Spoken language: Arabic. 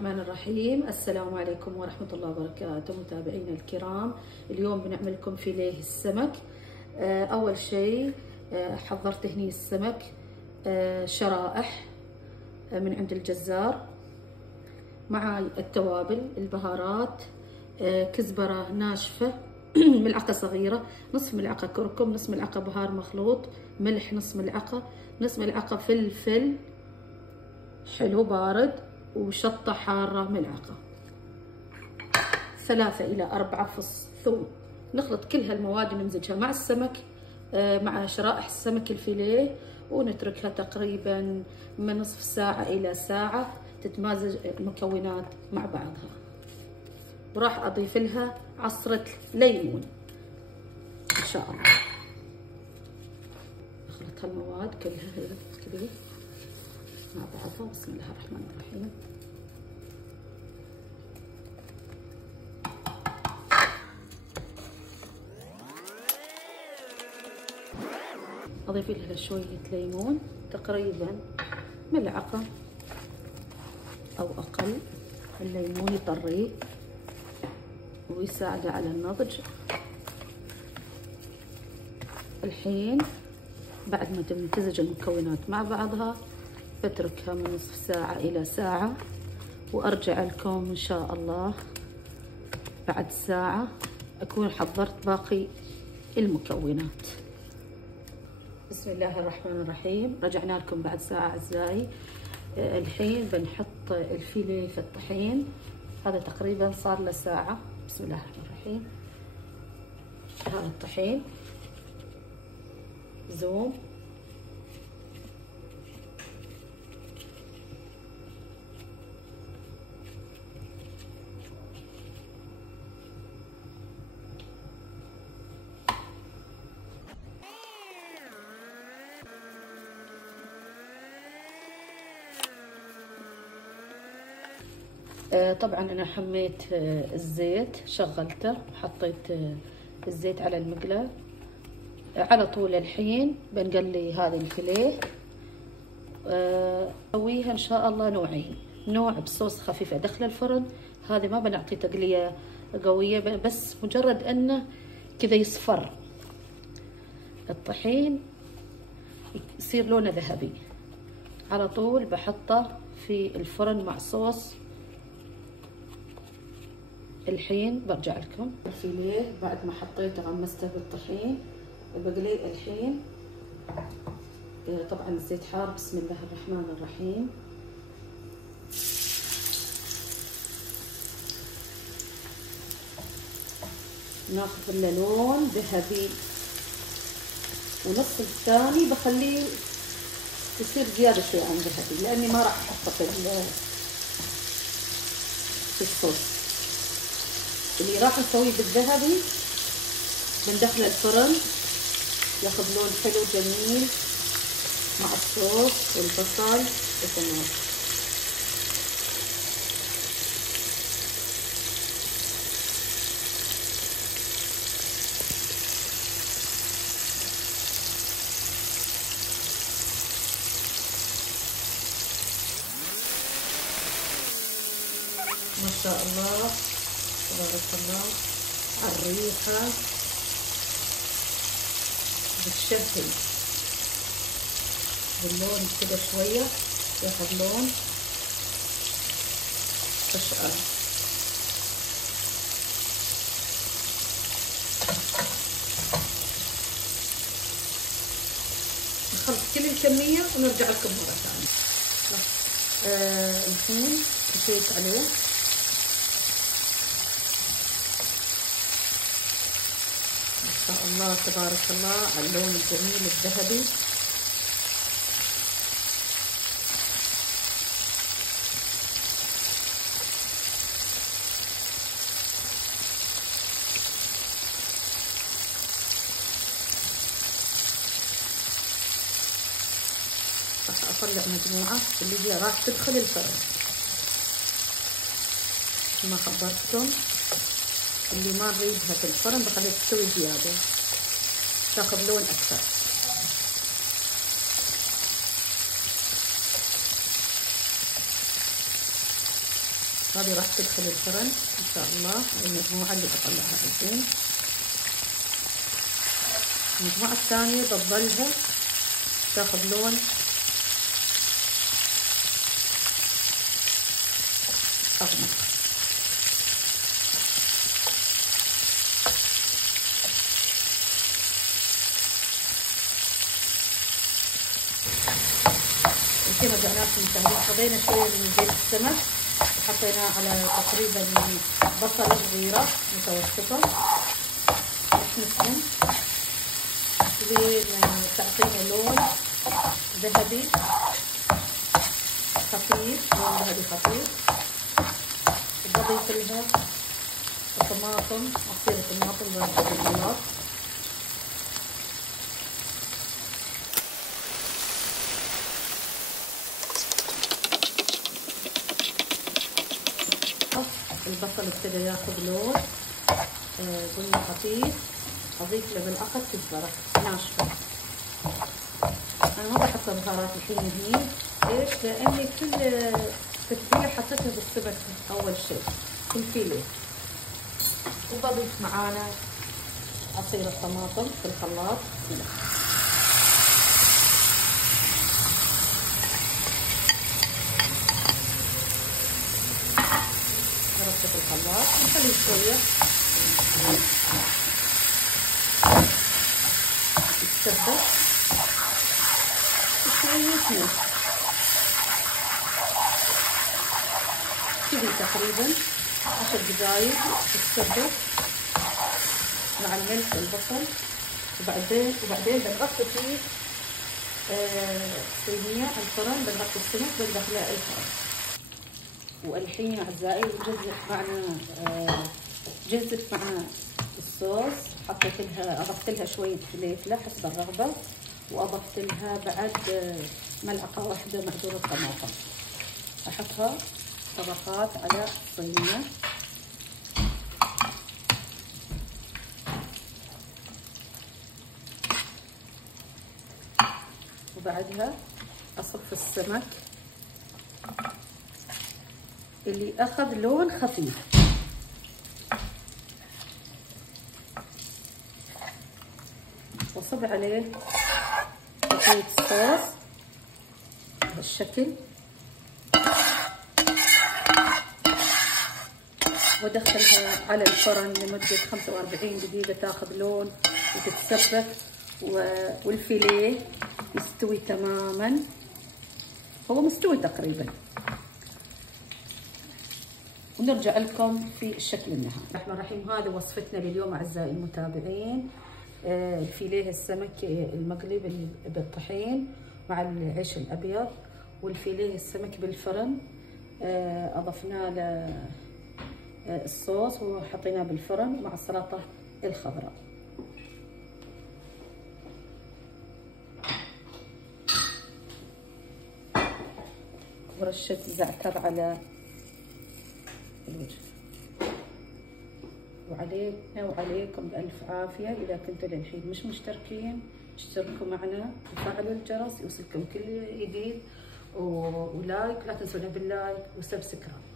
الرحمن الرحيم. السلام عليكم ورحمة الله وبركاته متابعينا الكرام. اليوم بنعمل لكم فيليه السمك. أول شيء حضرت هني السمك شرائح من عند الجزار، مع التوابل البهارات، كزبرة ناشفة ملعقة صغيرة، نصف ملعقة كركم، نصف ملعقة بهار مخلوط، ملح نصف ملعقة، نصف ملعقة فلفل حلو بارد، وشطة حارة ملعقة، 3 إلى 4 فص ثوم. نخلط كل هالمواد ونمزجها مع السمك، مع شرائح السمك الفيليه، ونتركها تقريبا من نصف ساعة إلى ساعة تتمازج المكونات مع بعضها. وراح أضيف لها عصرة ليمون إن شاء الله. أخلط هالمواد كلها كذا مع بعضها. بسم الله الرحمن الرحيم. أضيف لها شوية ليمون، تقريبا ملعقة أو أقل. الليمون يطريه ويساعده على النضج. الحين بعد ما تمتزج المكونات مع بعضها بتركها من نصف ساعة إلى ساعة، وأرجع لكم إن شاء الله بعد ساعة أكون حضرت باقي المكونات. بسم الله الرحمن الرحيم. رجعنا لكم بعد ساعة أعزائي. الحين بنحط الفيليه في الطحين، هذا تقريبا صار له ساعة. بسم الله الرحمن الرحيم. هذا الطحين زوم، طبعا انا حميت الزيت، شغلته وحطيت الزيت على المقلاة على طول. الحين بنقلي هذا الفيليه، اسويها ان شاء الله نوعين، نوع بصوص خفيف ادخله الفرن، هذا ما بنعطيه تقليه قويه، بس مجرد انه كذا يصفر الطحين يصير لونه ذهبي، على طول بحطه في الفرن مع صوص. الحين برجع لكم. الفيليه بعد ما حطيته غمسته بالطحين بقليه الحين. طبعا الزيت حار. بسم الله الرحمن الرحيم. ناخذ له لون ذهبي، ونص الثاني بخليه يصير زياده شوي عن ذهبي، لاني ما راح احطه في الصوص. اللي راح نسويه بالذهبي بندخله الفرن ياخذ لون حلو جميل مع الصوص والبصل والطماطم. ما شاء الله تبارك الله على الريحة، بتشهي باللون كده شوية، ياخذ لون أشقر. نخلص كل الكمية ونرجع لكم مرة ثانية. الحين نشيك عليه. ما شاء الله تبارك الله على اللون الجميل الذهبي. راح اطلع مجموعة اللي هي راح تدخل الفرن. ما خبرتكم اللي ما نريدها في الفرن بخليها تستوي زيادة تاخذ لون أكثر. هذه راح تدخل الفرن ان شاء الله. المجموعة اللي بطلعها الحين، المجموعة الثانية بتظلها تاخذ لون أغمق. الحين رجعناكم مشاهدين، خذينا شوية من زيت السمك وحطيناه على تقريبا بصلة صغيرة متوسطة نحمسهم لين تعطينا لون ذهبي خفيف، لون ذهبي خفيف. وبضيف لها الطماطم، عصير الطماطم ضربة بالخلاط. البصل ابتدى ياخذ لون بني خفيف، اضيف له بالاخر كزبره ناشفه. انا ما بحط بهارات الحين هني، ليش؟ لاني كل تتبيله حطيتها بالسمك اول شيء في الفيليه. وبضيف معانا عصير الطماطم في الخلاط. نرصه في الخلاط ونخليه شويه يتسبك شوية ملح كذي تقريبا 10 دقايق تتسبك مع الملح والبصل. وبعدين بنغطي فيه صينية الفرن، بنغطي السمك بندخله الفرن. والحين اعزائي جزت معنا الصوص. حطيت لها، اضفت لها شويه فلفله حسب الرغبه، واضفت لها بعد ملعقه واحده معجون الطماطم. احطها طبقات على الصينيه. وبعدها اصف السمك اللي اخذ لون خفيف. واصب عليه شوية صوص بهالشكل، وادخلها على الفرن لمدة 45 دقيقة تاخذ لون وتتسبك والفيليه يستوي تماما. هو مستوي تقريبا، ونرجع لكم في الشكل النهائي. الرحمن الرحيم، هذه وصفتنا لليوم اعزائي المتابعين. الفيليه السمك المقلي بالطحين مع العيش الابيض، والفيليه السمك بالفرن اضفنا له الصوص وحطيناه بالفرن مع السلطه الخضراء. ورشه زعتر على الوجه. وعلينا وعليكم بألف عافية. إذا كنتوا للحين مش مشتركين اشتركوا معنا وفعلوا الجرس يوصلكم كل جديد، ولايك، لا تنسونا باللايك وسبسكرايب.